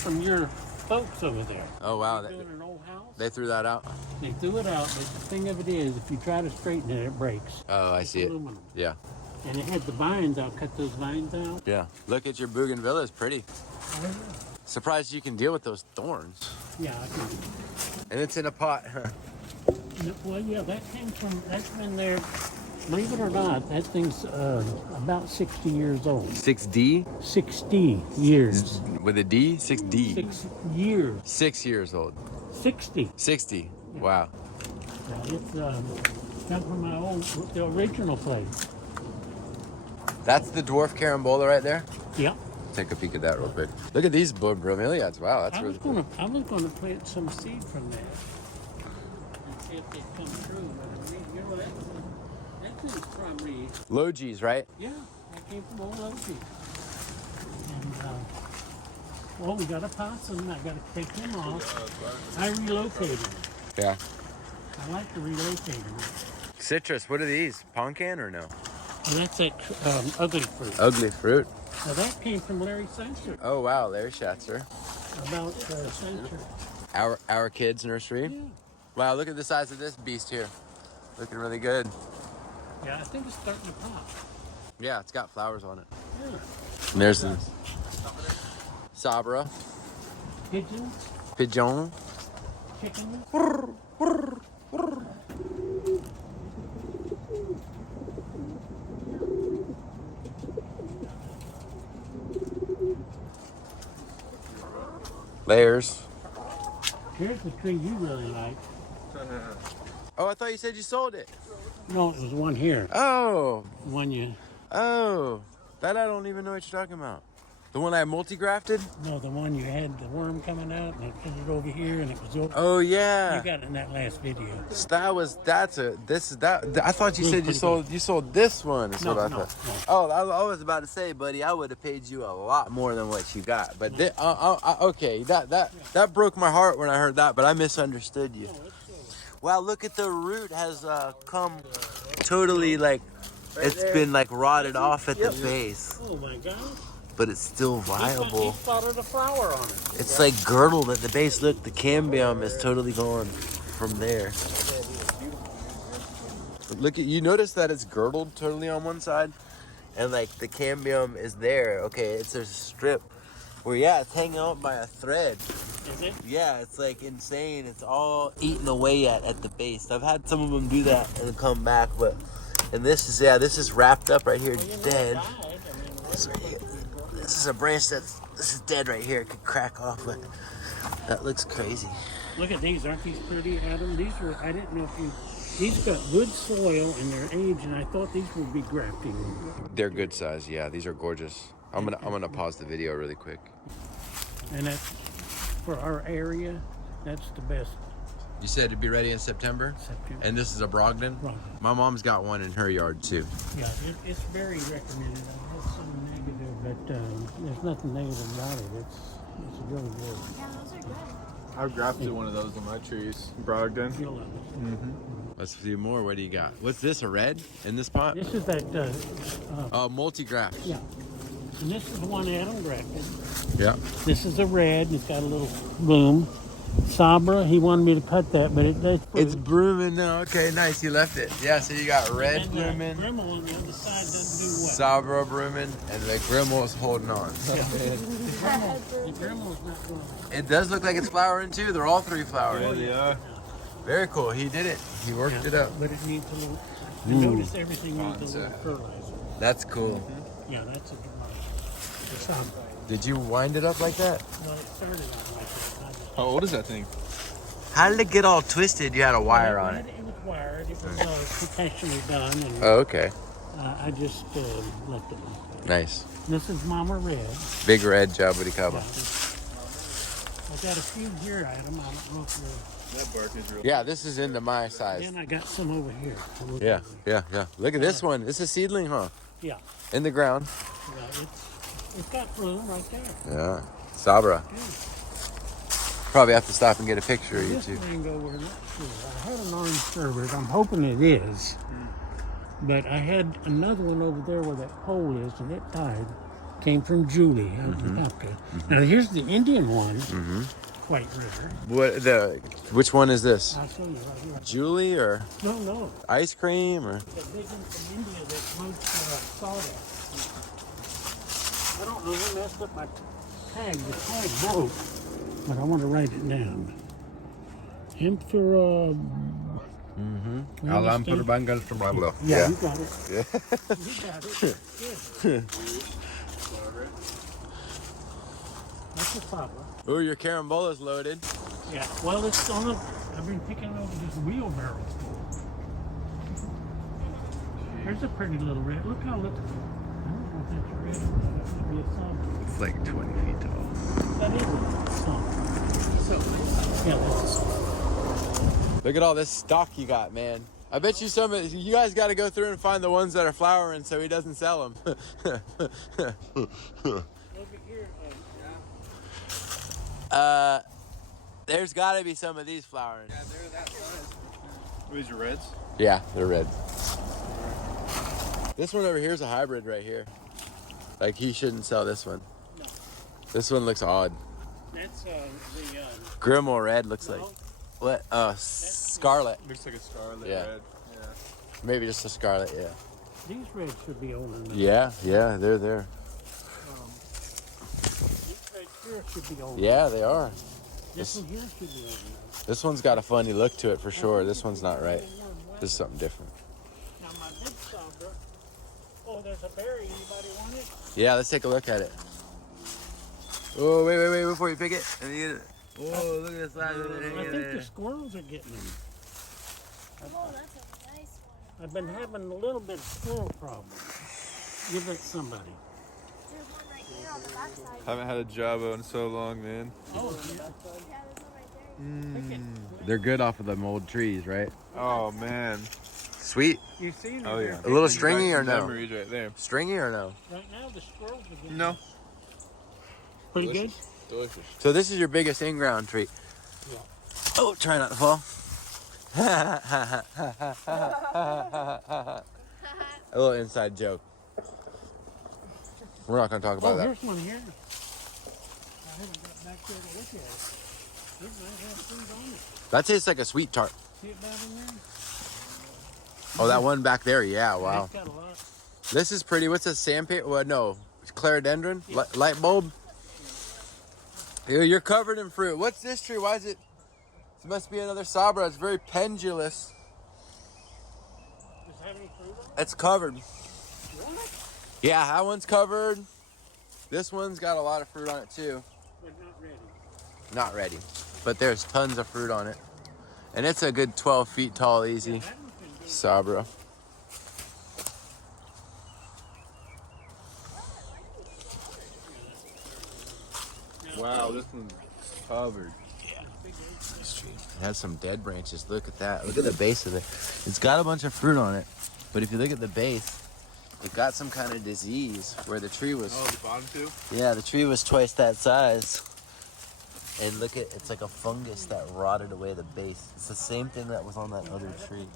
from your folks over there. Oh, wow. They're doing an old house. They threw that out? They threw it out, but the thing of it is, if you try to straighten it, it breaks. Oh, I see aluminum. it. Yeah. And it had the vines. I'll cut those vines out. Yeah. Look at your bougainvillea. It's pretty. Oh, yeah. Surprised you can deal with those thorns. Yeah, I can. And it's in a pot. Well, yeah, that's been there. Believe it or not, that thing's about 60 years old. 6D? 60 years. With a D? 6D. 6 years. 6 years old. 60. 60. Wow. Yeah, it's come from the original place. That's the dwarf carambola right there? Yeah. Take a peek at that real quick. Look at these bromeliads. Wow, that's really cool. I was gonna plant some seed from that and see if they come through. But you know, that thing's probably Logis, right? yeah. That came from old Logie. And well, we got a possum. I got to take him off. I relocated him. Yeah. I like to relocate him. Citrus, what are these? Poncan or no? And that's that ugly fruit. Ugly fruit. Now that came from Larry Sensor. Oh wow, Larry Schatzer. About Sensor. Our kids' nursery. Yeah. Wow, look at the size of this beast here. Looking really good. Yeah, I think it's starting to pop. Yeah, it's got flowers on it. Yeah. And there's the Sabra. Pigeons, Pigeon. chickens. Layers. Here's the tree you really like. Oh, I thought you said you sold it. No, it was one here. Oh. The one you. Oh. That I don't even know what you're talking about. The one I multi-grafted? No, the one you had the worm coming out and it put it over here and it was over. Oh yeah. You got it in that last video. I thought you said you sold this one. Is No, what I no, thought. no. Oh, I was about to say, buddy, I would have paid you a lot more than what you got. But okay, that broke my heart when I heard that. But I misunderstood you. Wow, look at the root has come totally like it's been like rotted off at the base. Oh my God. But it's still viable. He spotted a flower on it. It's like girdled at the base. Look, the cambium is totally gone from there. Look at, you notice that it's girdled totally on one side, and like the cambium is there. Okay, it's a strip where it's hanging out by a thread. Is it? Yeah, it's like insane. It's all eaten away at the base. I've had some of them do that and come back, but and this is wrapped up right here, dead. This is a branch this is dead right here. It could crack off, but that looks crazy. Look at these. Aren't these pretty, Adam? I didn't know these got good soil and their age, and I thought these would be grafting. They're good size. Yeah, these are gorgeous. I'm gonna pause the video really quick. And that's, for our area, that's the best. You said it'd be ready in September? September. And this is a Brogdon? Brogdon. My mom's got one in her yard too. Yeah, it's very recommended. I had some negative, but there's nothing negative about it. It's really good. Yeah, those are good. I've grafted one of those on my trees, Brogdon. You'll love it. Let's see more. What do you got? What's this, a red in this pot? This is that, Multi-graft. yeah. And this is the one Adam grafted. Yeah. This is a red. It's got a little bloom. Sabra, he wanted me to cut that, but it does. It's blooming now. Okay, nice. You left it. Yeah, so you got red And blooming, Grimmel on the other side doesn't do well. Sabra blooming, and the Grimmel's holding on. The Grimmel's not going. It does look like it's flowering too. They're all three flowering. Yeah, they are. Very cool. He did it. He worked it up. But it needs a little. I notice everything needs a little fertilizer. That's cool. Yeah, that's a good one. The Sabra. Did you wind it up like that? Well, it started out like that. How old is that thing? How did it get all twisted? You had a wire on it. It was wired. It was professionally done, and Oh, okay. I just left it like that. Nice. This is Mama Red. Big red jabuticaba. I got a few here, Adam. I don't know if That bark is real. Yeah, this is into my size. then I got some over here. Yeah. Look at this one. This is seedling, huh? Yeah. In the ground. Yeah, it's got bloom right there. Yeah. Sabra. Yeah. Probably have to stop and get a picture of you This too. mango, we're not sure. I had an orange sherbet. I'm hoping it is. But I had another one over there where that pole is, and it died. Came from Julie out in Popka. Now here's the Indian one, White River. Which one is this? I'll show you right here. Julie or No. ice cream or? The big one from India that smokes sawdust. I don't know who messed up my tag. The tag broke, but I want to write it down. Emperor. Alam Perbangal from Pablo. Yeah, you got it. Yeah. You got it. Good. That's a problem. Ooh, your carambola's loaded. Yeah, well, it's on. I've been picking over this wheelbarrow full. There's a pretty little red. Look how little. I don't know if that's red or not. That might be a somber. It's like 20 feet tall. That is a somber. So, yeah, that's a somber. Look at all this stock you got, man. I bet you guys got to go through and find the ones that are flowering so he doesn't sell them. Over here, There's got to be some of these flowering. Yeah, they're that size. These are reds? Yeah, they're red. This one over here is a hybrid right here. Like, he shouldn't sell this one. No. This one looks odd. that's the. Grimoire red looks No. like. What? Scarlet. Looks like a scarlet Yeah. red. Yeah. Maybe just a scarlet, yeah. These reds should be older than Yeah, they're there. These reds here should be older. Yeah, they are. This one here should be older now. This one's got a funny look to it for sure. This one's not right. This is something different. Now my big sabra. Oh, there's a berry. Anybody want it? Yeah, let's take a look at it. Oh, wait, before you pick it. Let me get it. Oh, look at the size of it. I think the squirrels are getting them. Oh, that's a nice one. I've been having a little bit of squirrel problem. Give it somebody. There's one right here on the backside. Haven't had a Java in so long, man. Oh, yeah. Yeah, there's one right there. Pick it. They're good off of them old trees, right? Oh, man. Sweet. You see? Oh, yeah. A little stringy or no? Memories right there. Stringy or no? Right now the squirrels are getting No. pretty good. Delicious. So this is your biggest in-ground tree. Yeah. Oh, try not to fall. A little inside joke. We're not going to talk about Oh, that. here's one here. I haven't got back there to look at it. It might have fruit on it. That tastes like a sweet tart. See it down in there? Oh, that one back there. Yeah, wow. It's got a lot. This is pretty. What's this? Sandpaper? Well, no. Clarodendron? Light bulb? Ew, you're covered in fruit. What's this tree? Why is it? This must be another sabra. It's very pendulous. Does it have any fruit on It's covered. it? What? Yeah, that one's covered. This one's got a lot of fruit on it too. But not ready. Not ready. But there's tons of fruit on it. And it's a good 12 feet tall, easy That one's been good. sabra. Wow, this one's covered. It has some dead branches. Look at that. Look at the base of it. It's got a bunch of fruit on it. But if you look at the base, it got some kind of disease where the tree was. Oh, the bottom two? Yeah, the tree was twice that size. And look at, it's like a fungus that rotted away the base. It's the same thing that was on that other tree.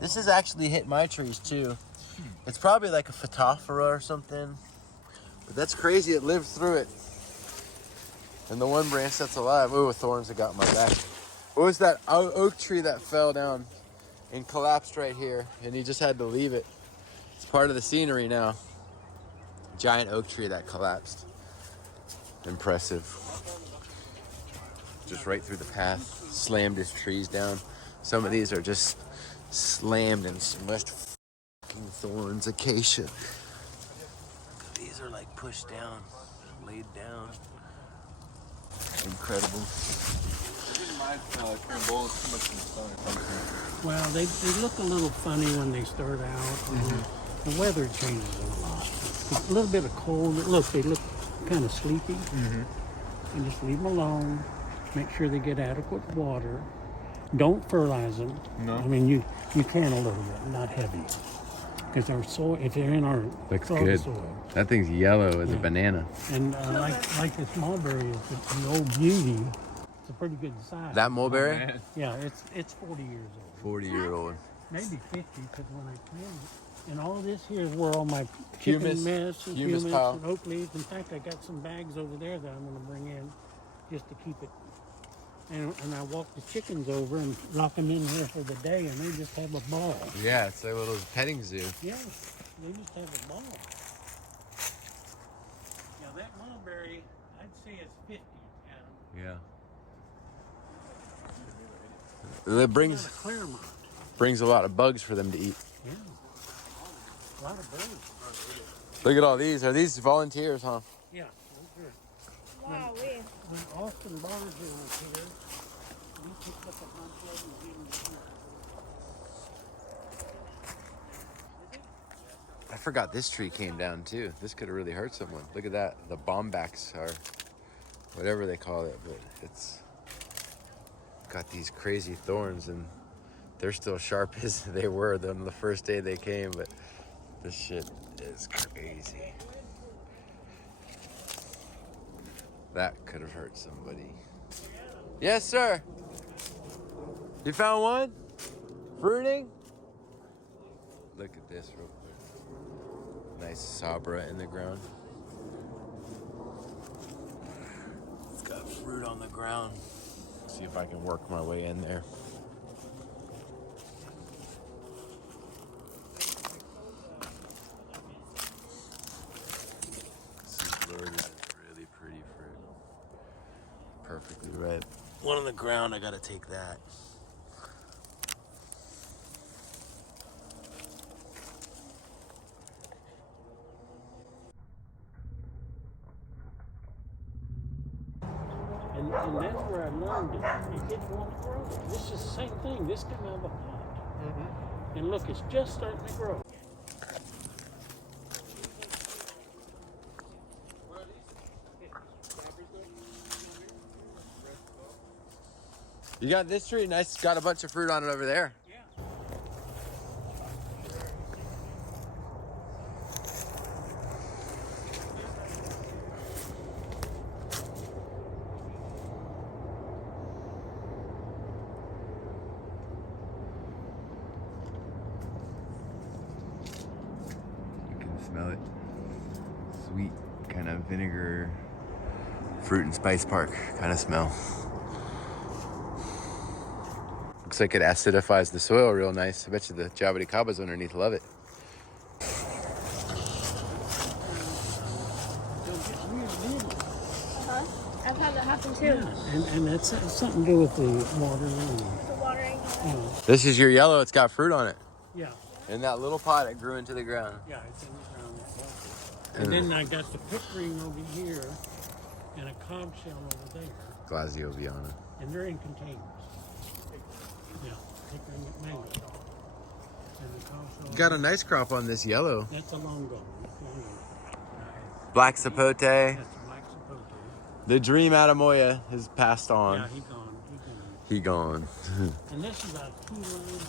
This has actually hit my trees too. It's probably like a phytophthora or something. But that's crazy, it lived through it. And the one branch that's alive, ooh, thorns that got in my back. What was that oak tree that fell down and collapsed right here? And he just had to leave it. It's part of the scenery now. Giant oak tree that collapsed. Impressive. Just right through the path, slammed his trees down. Some of these are just slammed and smushed. Fucking thorns, acacia. These are like pushed down, laid down. Incredible. My carambola is too much in the sun. Well, they look a little funny when they start out. The weather changes them a lot. It's a little bit of cold. Look, they look kind of sleepy. And just leave them alone. Make sure they get adequate water. Don't fertilize them. No. I mean, you can a little bit, not heavy. Because our soil, if they're in our Looks soil, good. That thing's yellow as a Yeah. banana. and like this mulberry is the old beauty. It's a pretty good size. That mulberry? Man. Yeah, it's 40 years old. 40-year-old. Maybe 50, because when I planted it, And all this here is where all my chicken Humus- mess and humus humus pile. and oak leaves. In fact, I got some bags over there that I'm going to bring in just to keep it. And I walk the chickens over and lock them in here for the day, and they just have a ball. Yeah, it's like a little petting zoo. Yeah, they just have a ball. Yeah, that mulberry, I'd say it's 50, Adam. Yeah. It brings Out of Claremont. brings a lot of bugs for them to eat. Yeah. A lot of birds. Look at all these. Are these volunteers, huh? Yeah, those are. Wow, When Austin Barger was here, we picked up a bunch of them and gave them to him. I forgot this tree came down too. This could have really hurt someone. Look at that. The bombax or whatever they call it, but it's got these crazy thorns and they're still sharp as they were on the first day they came, but this shit is crazy. That could have hurt somebody. Yes, sir. You found one? Fruiting? Look at this real quick. Nice sabra in the ground. It's got fruit on the ground. See if I can work my way in there. This is loaded with really pretty fruit. Perfectly red. One on the ground, I gotta take that. And that's where I learned it. It won't grow. This is the same thing. This came out of a pot. And look, it's just starting to grow. You got this tree, nice. Got a bunch of fruit on it over there. Yeah. You can smell it. Sweet, kind of vinegar, fruit and spice park kind of smell. Looks like it acidifies the soil real nice. I bet you the jabuticabas underneath love it. I've had that happen too. Yeah, and that's something to do with the water. The watering. This is your yellow. It's got fruit on it. Yeah, In that little pot, it grew into the ground. yeah, it's in the ground. And then I got the pickering over here and a cob shell over there. Glazioviana. And they're in containers. Yeah, pickering at mango. And the cob shell. Got a nice crop on this yellow. That's a longo. That's longo. Black sapote. That's a black sapote. The dream Adamoya has passed Yeah, on. he gone. He gone. And this is about 2 lines.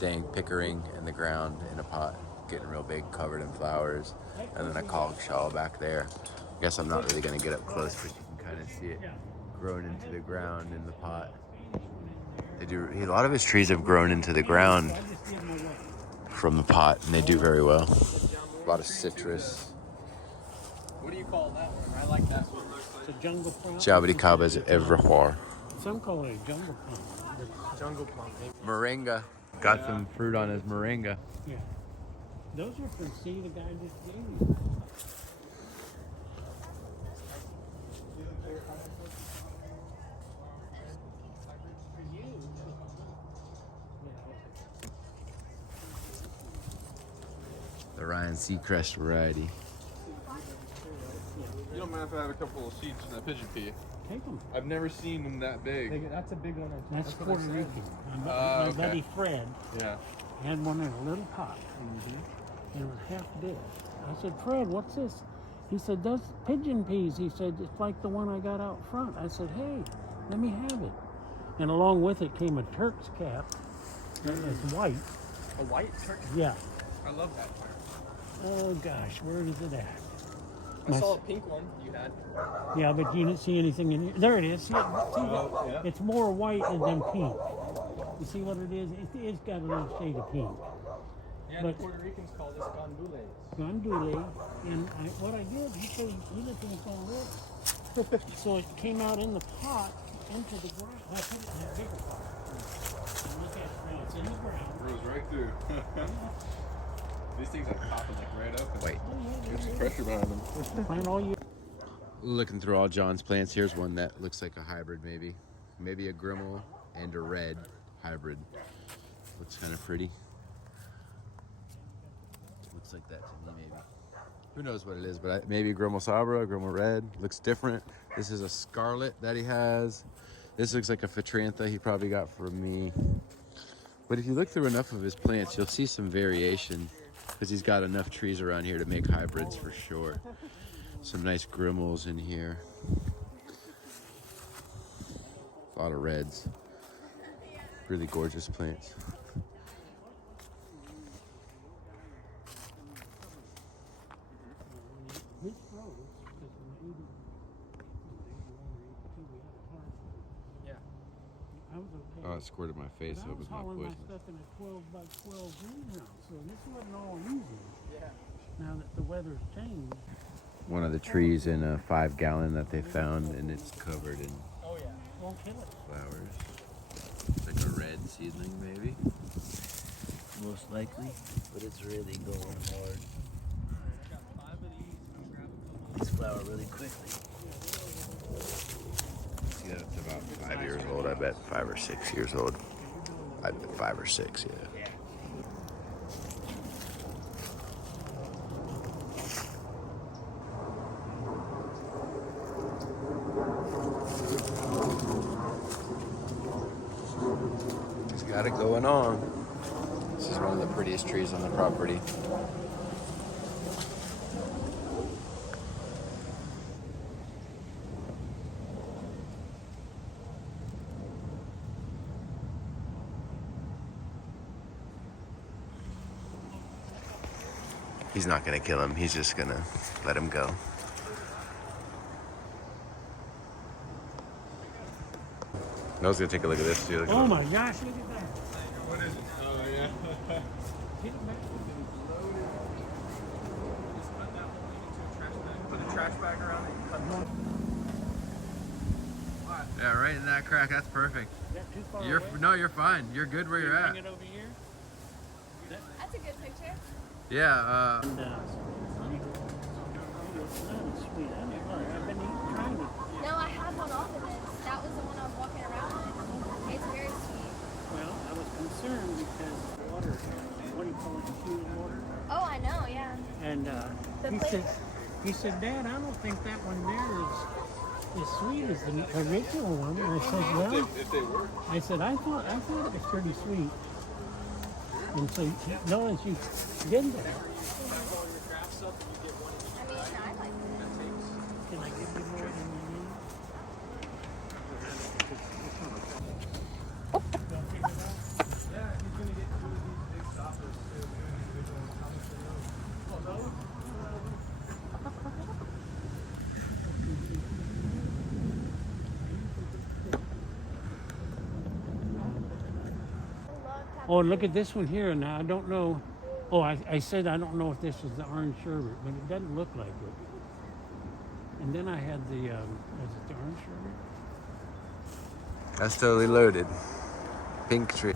Dang pickering in the ground in a pot, getting real big, covered in flowers, and then a cog shell back there. I guess I'm not really gonna get up close, but you can kind of see it grown into the ground in the pot. They do. A lot of his trees have grown into the ground I just give them away. from the pot, and they do very well. A lot of citrus. What do you call that one? I like that one. It's a jungle plum. Jabuticabas everywhere. Some call it a jungle plum. Jungle plum. Moringa. Got some fruit on his moringa. Yeah. Those are from seed the guy just gave me. The Ryan Seacrest variety. You don't mind if I have a couple of seeds in that pigeon pea? Take them. I've never seen them that big. That's a big one. That's Puerto Rican. My Okay. buddy Fred Yeah. had one in a little pot. And it was half dead. I said, Fred, what's this? He said, that's pigeon peas. He said, it's like the one I got out front. I said, hey, let me have it. And along with it came a Turk's cap that was white. A white turkey. Yeah. I love that part. Oh gosh, where is it at? I saw a pink one you had. Yeah, but you didn't see anything in here. There it is. See, yeah. It's more white than pink. You see what it is? It's got a little shade of pink. Yeah, But- the Puerto Ricans call this gandules. Gondule, and what I did, he said he let them fall in. So it came out in the pot into the ground. I put it in a bigger pot. And look at it now, it's in the ground. Grows right through. These things are popping like right up. Wait. There's some pressure behind them. Plant all you. Looking through all John's plants, here's one that looks like a hybrid maybe. Maybe a Grimmel and a red hybrid. Looks kind of pretty. Looks like that to me maybe. Who knows what it is, but maybe Grimmel Sabra, Grimmel Red. Looks different. This is a Scarlet that he has. This looks like a Phatrantha he probably got from me. But if you look through enough of his plants, you'll see some variation because he's got enough trees around here to make hybrids for sure. Some nice Grimmels in here. A lot of reds. Really gorgeous plants. This froze because in 81 or 82 we had a hard. Yeah. I was okay. Oh, it squirted my face. But I I hope was it's not hauling my poisonous. stuff in a 12 by 12 greenhouse, so this wasn't all easy. Yeah. Now that the weather's changed. One of the trees in a 5-gallon that they found, and it's covered in Oh yeah. Won't kill it. flowers. It's like a red seedling, maybe. Most likely, but it's really going hard. I got 5 of these. I'll grab a couple. These flower really quickly. Yeah, it's about 5 years old, I bet. 5 or 6 years old. I bet 5 or 6, yeah. He's got it going on. This is one of the prettiest trees on the property. He's not gonna kill him. He's just gonna let him go. I was gonna take a look at this too. Look at Oh it. my gosh, look at that. What is it? Oh yeah. Get it back. Just cut that whole thing into a trash bag. Put a trash bag around it and cut it. Yeah, right in that crack. That's perfect. Is that too far You're away? no, you're fine. You're good where you're at. Bring it over here. That's a good picture. Yeah. And, it's sweet. I've been trying to. No, I had one off of this. That was the one I was walking around with. It's very sweet. Well, I was concerned because water, what do you call it, infused water? Oh, I know, yeah. And The he said, Dad, I don't think that one there is as sweet as the original one. And I said, well, If they work. I said, I thought it was pretty sweet. And so, no, as you did that, All your craft stuff and you get one of I mean, I like it. that takes. can I give you more than you need? Yeah, he's gonna get 2 of these big stoppers too. Individual ones. How much are those? Oh, those? Oh, and look at this one here. Now, I don't know. Oh, I said I don't know if this is the orange sherbet, but it doesn't look like it. And then I had the, was it the orange sherbet? That's totally loaded. Pink tree.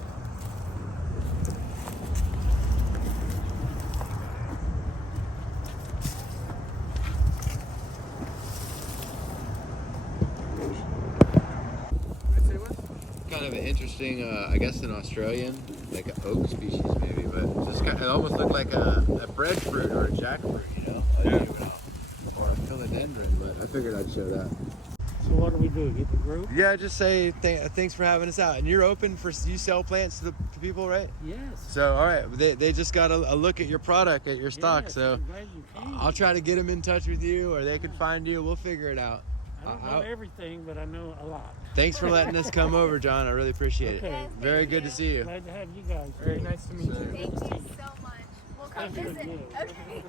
Kind of an interesting, I guess an Australian, like an oak species maybe, but just kind of, it almost looked like a breadfruit or a jackfruit, you know? Or a philodendron, but I figured I'd show that. So what do we do? Get the group? Yeah, just say thanks for having us out. And you're open for, you sell plants to people, right? Yes. So, all right, they just got a look at your product, at your stock. Yes, So I'm glad you came. I'll try to get them in touch with you, or they can find you. We'll figure it out. I don't know everything, but I know a lot. Thanks for letting us come over, John. I really appreciate it. Okay. Very good to see you. Glad to have you guys. Very nice to meet you. Thank you so much. We'll come Thank you. visit. Okay.